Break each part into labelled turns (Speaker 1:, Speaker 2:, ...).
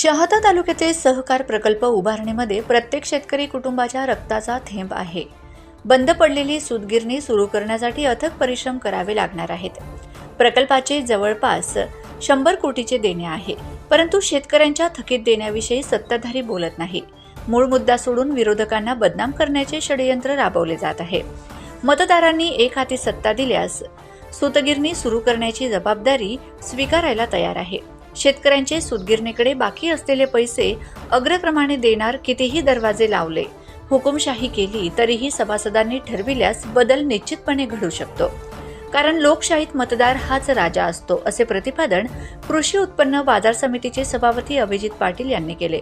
Speaker 1: शहादा तालुक्यातील सहकार प्रकल्प उभारणीमध्ये प्रत्येक शेतकरी कुटुंबाच्या रक्ताचा थेंब आहे. बंद पडलेली सूतगिरणी सुरू करण्यासाठी अथक परिश्रम करावे लागणार आहेत. प्रकल्पाचे जवळपास शंभर कोटीचे देणे आहे परंतु शेतकऱ्यांच्या थकीत देण्याविषयी सत्ताधारी बोलत नाही मूळ मुद्दा सोडून विरोधकांना बदनाम करण्याचे षडयंत्र राबवले जात आहे. मतदारांनी एक हाती सत्ता दिल्यास सूतगिरणी सुरू करण्याची जबाबदारी स्वीकारायला तयार आहे. शेतकऱ्यांचे सुतगिरणीकडे बाकी असलेले पैसे अग्रक्रमाने देणार कितीही दरवाजे लावले. हुकुमशाही केली तरीही सभासदांनी ठरविल्यास बदल निश्चितपणे घडू शकतो. कारण लोकशाहीत मतदार हाच राजा असतो असे प्रतिपादन कृषी उत्पन्न बाजार समितीचे सभापती अभिजित पाटील यांनी केले.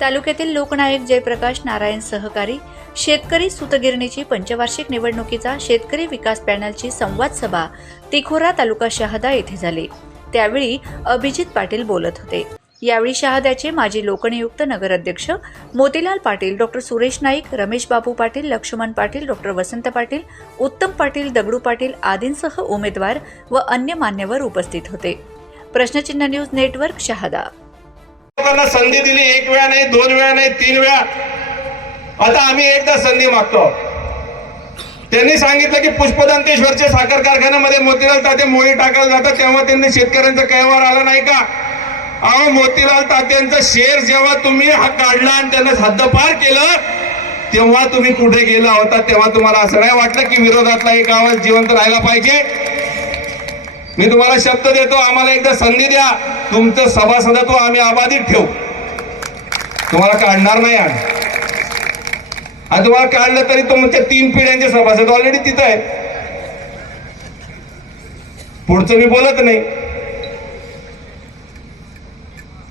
Speaker 1: तालुक्यातील लोकनायक जयप्रकाश नारायण सहकारी शेतकरी सुतगिरणीची पंचवार्षिक निवडणुकीचा शेतकरी विकास पॅनलची संवाद सभा तिखोरा तालुका शहादा येथे झाली. त्यावेळी अभिजित पाटील बोलत होते. यावेळी शहाद्याचे माजी लोकनियुक्त नगराध्यक्ष मोतीलाल पाटील डॉक्टर सुरेश नाईक रमेश बाबू पाटील लक्ष्मण पाटील डॉक्टर वसंत पाटील उत्तम पाटील दगडू पाटील आदींसह उमेदवार व अन्य मान्यवर उपस्थित होते. प्रश्नचिन्ह न्यूज नेटवर्क शहादा.
Speaker 2: लोकांना संधी दिली एक वेळा नाही दोन वेळा नाही तीन वेळा. आता आम्ही एकदा संधी मागतो. त्यांनी सांगितलं की पुष्पदंतेश्वरच्या साखर कारखान्यामध्ये मोतीलाल ताते मोळी टाकायला जातात तेव्हा त्यांनी शेतकऱ्यांचा कैवार आला नाही का? अहो मोतीलाल तात्यांचा शेर जेव्हा तुम्ही हा काढला आणि त्यांना हद्दपार केलं तेव्हा तुम्ही कुठे गेला होता? तेव्हा तुम्हाला असं नाही वाटलं की विरोधातला एक आवाज जिवंत राहायला पाहिजे? मी तुम्हाला शब्द देतो आम्हाला एकदा संधी द्या. तुमचं सभासदत्व आम्ही अबाधित ठेवू. तुम्हाला काढणार नाही आम्ही. आणि तुम्हाला काढलं तरी तुमच्या तीन पिढ्यांचे सभासद ऑलरेडी तिथं आहे पुढचं मी बोलत नाही.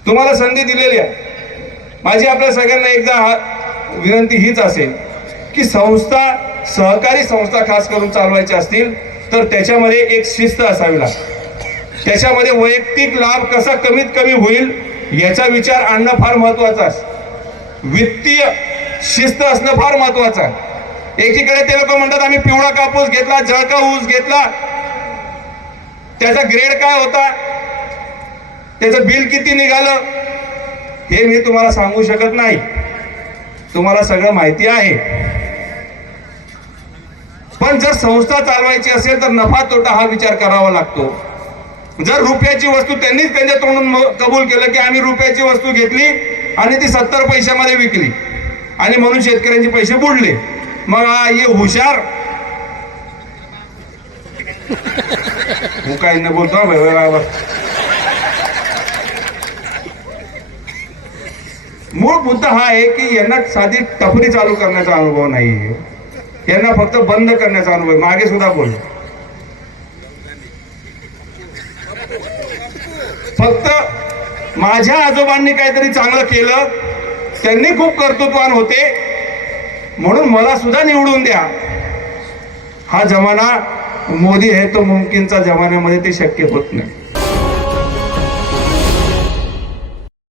Speaker 2: तुम्हाला संधी दिलेली आहे. माझी आपल्या सगळ्यांना एकदा विनंती हीच असेल की संस्था सहकारी संस्था खास करून चालवायच्या असतील तर त्याच्यामध्ये एक शिस्त असावी लागते. त्याच्यामध्ये वैयक्तिक लाभ कसा कमीत कमी होईल याचा विचार आणणं फार महत्त्वाचा असतं. वित्तीय शिस्त असणं फार महत्वाचं आहे. एकीकडे ते लोक म्हणतात आम्ही पिवळा कापूस घेतला जळका ऊस घेतला. त्याचा ग्रेड काय होता? त्याचं बिल किती निघालं? हे मी तुम्हाला सांगू शकत नाही. तुम्हाला सगळं माहिती आहे. पण जर संस्था चालवायची असेल तर नफा तोटा हा विचार करावा लागतो. जर रुपयाची वस्तू त्यांनीच त्यांच्या तोंडून कबूल केलं की आम्ही रुपयाची वस्तू घेतली आणि ती सत्तर पैशामध्ये विकली. आणि म्हणून शेतकऱ्यांचे पैसे बुडले. मग हा ये हुशार. काय न बोलतो मूळ मुद्दा हा आहे की यांना साधी टपरी चालू करण्याचा अनुभव नाही आहे. यांना फक्त बंद करण्याचा अनुभव मागे सुद्धा बोल. फक्त माझ्या आजोबांनी काहीतरी चांगलं केलं त्यांनी खूप कर्तृत्वान होते. म्हणून मला सुद्धा निवडून द्या. हा जमाना मोदी आहे तो मुमकिनचा जमान्यामध्ये ते शक्य होत नाही.